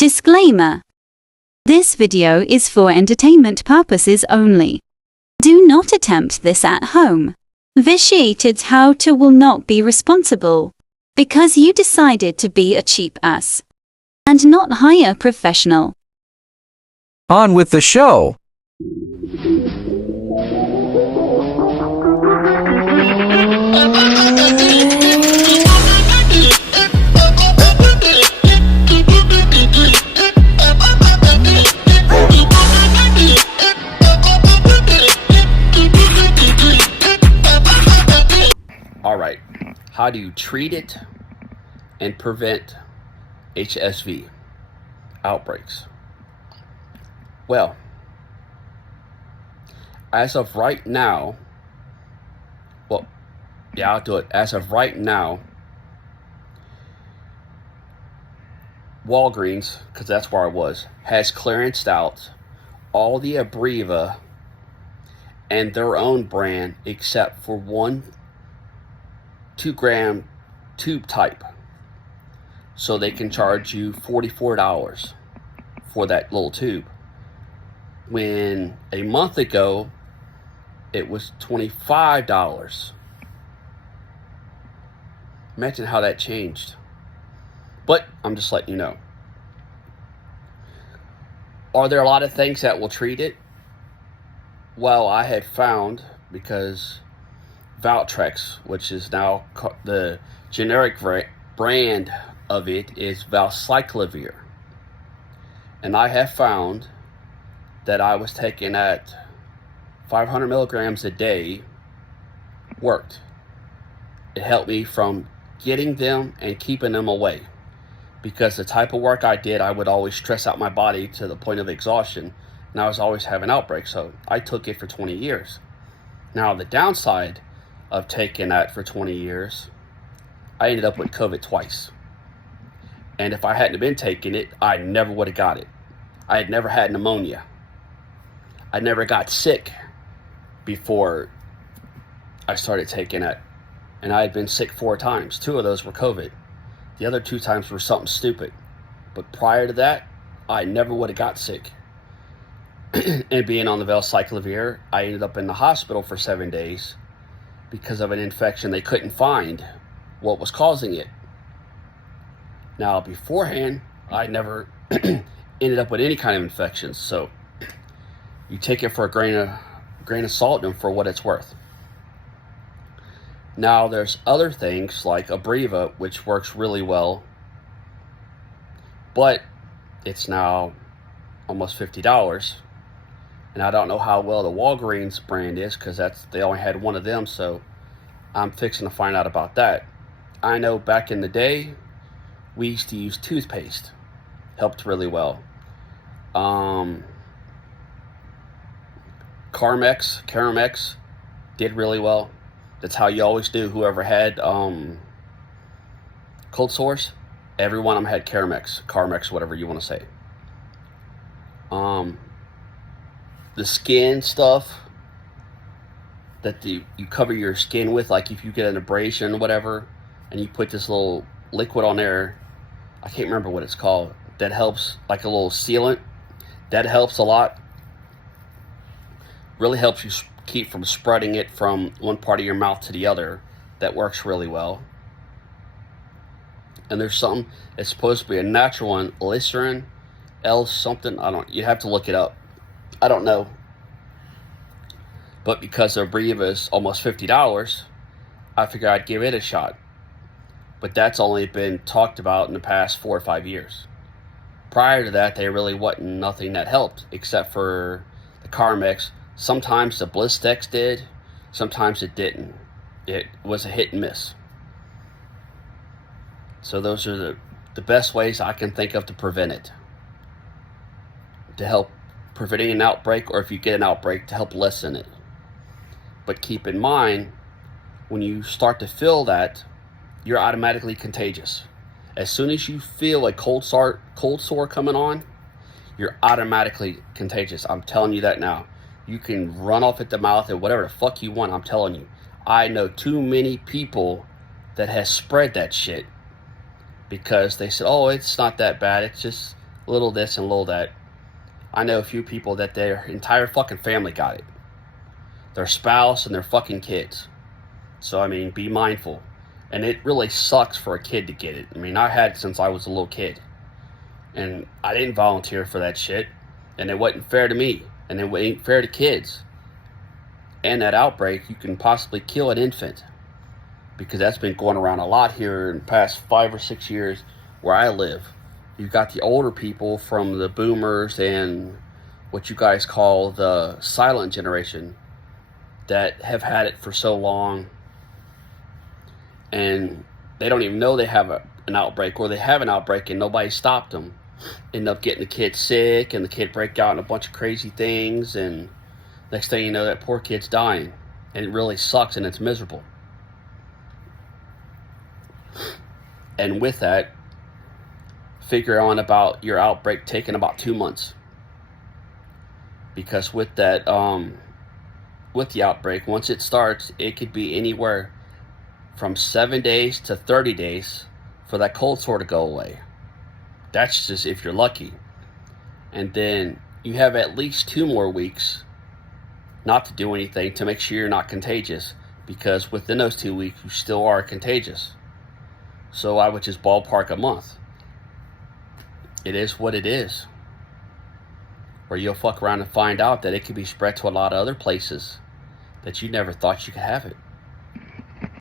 Disclaimer. This video is for entertainment purposes only. Do not attempt this at home. Vitiated how-to will not be responsible because you decided to be a cheap ass and not hire a professional. On with the show. Alright, how do you treat it and prevent HSV outbreaks? Well, as of right now, I'll do it. As of right now, Walgreens, because that's where I was, has clearanced out all the Abreva and their own brand except for one 2-gram tube type. So they can charge you $44 for that little tube. When a month ago, it was $25. Imagine how that changed. But I'm just letting you know. Are there a lot of things that will treat it? Well, I had found, because Valtrex, which is now the generic brand of it, is valcyclovir. And I have found that I was taking at 500 milligrams a day worked. It helped me from getting them and keeping them away. Because the type of work I did, I would always stress out my body to the point of exhaustion. And I was always having outbreaks. So I took it for 20 years. Now the downside of taking that for 20 years, I ended up with COVID twice. And if I hadn't been taking it, I never would have got it. I had never had pneumonia. I never got sick before I started taking it. And I had been sick 4 times. 2 of those were COVID. The other 2 times were something stupid. But prior to that, I never would have got sick. And being on the valcyclovir, I ended up in the hospital for 7 days because of an infection. They couldn't find what was causing it. Now, beforehand, I never ended up with any kind of infections. So you take it for a grain of salt and for what it's worth. Now, there's other things like Abreva, which works really well, but it's now almost $50. And I don't know how well the Walgreens brand is, because they only had one of them, so I'm fixing to find out about that. I know back in the day, we used to use toothpaste. Helped really well. Carmex did really well. That's how you always do. Whoever had cold sores, every one of them had Carmex, whatever you want to say. The skin stuff that you cover your skin with, like if you get an abrasion or whatever, and you put this little liquid on there, I can't remember what it's called, that helps, like a little sealant, that helps a lot. Really helps you keep from spreading it from one part of your mouth to the other. That works really well. And there's something, it's supposed to be a natural one, L-Lysine, L something, you have to look it up. I don't know. But because Abreva is almost $50, I figured I'd give it a shot. But that's only been talked about in the past 4 or 5 years. Prior to that, there really wasn't nothing that helped except for the Carmex. Sometimes the Blistex did, sometimes it didn't. It was a hit and miss. So those are the best ways I can think of to prevent it. To help preventing an outbreak, or if you get an outbreak, to help lessen it. But keep in mind, when you start to feel that, you're automatically contagious. As soon as you feel a cold sore coming on, you're automatically contagious. I'm telling you that now. You can run off at the mouth and whatever the fuck you want, I'm telling you. I know too many people that has spread that shit because they said, oh, it's not that bad. It's just little this and little that. I know a few people that their entire fucking family got it. Their spouse and their fucking kids. So, I mean, be mindful. And it really sucks for a kid to get it. I mean, I had it since I was a little kid. And I didn't volunteer for that shit. And it wasn't fair to me. And it ain't fair to kids. And that outbreak, you can possibly kill an infant. Because that's been going around a lot here in the past 5 or 6 years where I live. You've got the older people from the boomers and what you guys call the silent generation that have had it for so long. And they don't even know they have an outbreak, or they have an outbreak and nobody stopped them. End up getting the kid sick, and the kid break out in a bunch of crazy things, and next thing you know, that poor kid's dying. And it really sucks, and it's miserable. And with that, figure on about your outbreak taking about 2 months. Because with that, with the outbreak, once it starts, it could be anywhere from 7 days to 30 days for that cold sore to go away. That's just if you're lucky. And then you have at least 2 more weeks not to do anything to make sure you're not contagious. Because within those 2 weeks, you still are contagious. So I would just ballpark a month. It is what it is. Or you'll fuck around and find out that it could be spread to a lot of other places that you never thought you could have it.